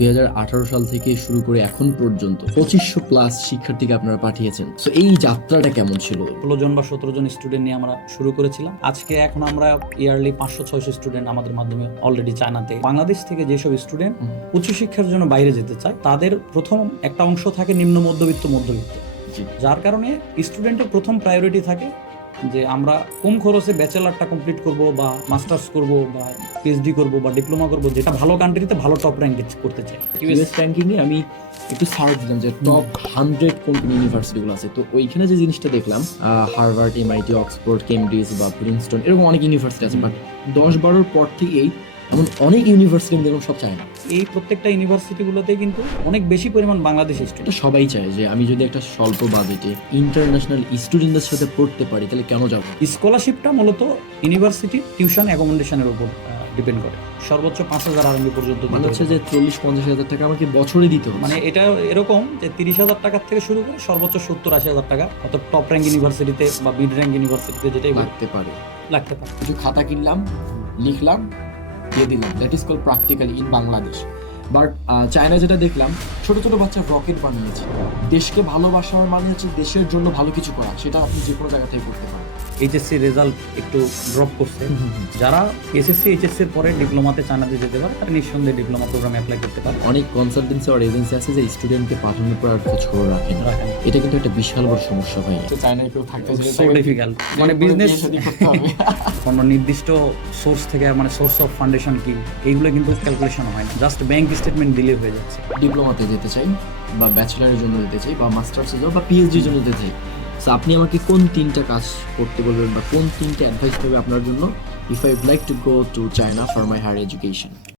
2018 সাল থেকে শুরু করে এখন পর্যন্ত 2500 প্লাস শিক্ষার্থীকে আপনারা পাঠিয়েছেন। সো এই যাত্রাটা কেমন ছিল? 16 জন বা 17 জন স্টুডেন্ট নিয়ে আমরা শুরু করেছিলাম। আজকে এখন আমরা ইয়ারলি 500-600 স্টুডেন্ট আমাদের মাধ্যমে অলরেডি চায়নাতে, বাংলাদেশ থেকে যেসব স্টুডেন্ট উচ্চশিক্ষার জন্য বাইরে যেতে চায় তাদের প্রথম একটা অংশ থাকে নিম্ন মধ্যবিত্ত। যার কারণে স্টুডেন্টের প্রথম প্রায়োরিটি থাকে যে আমরা কম খরচে ব্যাচেলারটা কমপ্লিট করব বা মাস্টার্স করব বা পিএইচডি করব বা ডিপ্লোমা করব, যেটা ভালো কান্ট্রিতে ভালো টপ র্যাঙ্ক করতে চাই। ইউএস র্যাঙ্কিং এ আমি একটু সার্চ দিলাম যে টপ 100 কোন কোন ইউনিভার্সিটিগুলো আছে। তো ওইখানে যে জিনিসটা দেখলাম, হার্ভার্ড, এমআইটি, অক্সফোর্ড, কেমব্রিজ বা প্রিন্সটন, এরকম অনেক ইউনিভার্সিটি আছে। বাট 10-12 পর থেকেই এমন অনেক ইউনিভার্সিটি দেখলাম সব চায় না। এই প্রত্যেকটা ইউনিভার্সিটিগুলোতে কিন্তু অনেক বেশি পরিমাণ বাংলাদেশি স্টুডেন্ট। তো সবাই চায় যে আমি যদি একটা স্বল্প বাজেটে ইন্টারন্যাশনাল স্টুডেন্টদের সাথে পড়তে পারি তাহলে কেন যাব। স্কলারশিপটা মূলত ইউনিভার্সিটি টিউশন অ্যাকোমোডেশনের উপর ডিপেন্ড করে। সর্বোচ্চ 5,000 RMB পর্যন্ত মানে হচ্ছে যে 40-50 হাজার টাকা আমাকে বছরে দিতে হবে। মানে এটা এরকম যে 30,000 টাকার থেকে শুরু করে সর্বোচ্চ 70-80 হাজার টাকা অত টপ র্যাঙ্ক ইউনিভার্সিটিতে বা মিড র্যাঙ্ক ইউনিভার্সিটিতে যেটাই লাগতে পারে। কিছু খাতা কিনলাম, লিখলাম, দিয়ে দিলাম। That is call practically in Bangladesh. But China যেটা দেখলাম, ছোট ছোট বাচ্চা রকেট বানিয়েছে। দেশকে ভালোবাসার মানে হচ্ছে দেশের জন্য ভালো কিছু করা, সেটা আপনি যে কোনো জায়গা থেকে করতে পারেন। এইচএসসি রেজাল্ট একটু ড্রপ করছে। যারা এসএসসি এইচএসসি এর পরে ডিপ্লোমাতে চায়নাতে যেতে পারে তারা নিঃসন্দেহে ডিপ্লোমা প্রোগ্রামে অ্যাপ্লাই করতে পারে। অনেক কনসালটেন্সি আর এজেন্সি আছে যে স্টুডেন্টকে পাঠানোর পর আর খোঁজ খবর রাখে না। এটা কিন্তু একটা বিশাল বড় সমস্যা ভাই। চায়নায় কেউ থাকতে সো ডিফিকাল্ট, মানে বিজনেস কোনো নির্দিষ্ট সোর্স থেকে, মানে সোর্স অফ ফান্ডেশন কি, এইগুলো কিন্তু ক্যালকুলেশন হয় না, জাস্ট ব্যাংক স্টেটমেন্ট দিলে হয়ে যাচ্ছে। ডিপ্লোমাতে যেতে চাই বা ব্যাচেলারের জন্য যেতে চাই বা মাস্টার্সের জন্য বা পিএইচডির জন্য যেতে চাই। সো আপনি আমাকে কোন 3টা কাজ করতে বলবেন বা কোন 3টা অ্যাডভাইস হবে আপনার জন্য if I would like to go to China for my higher education?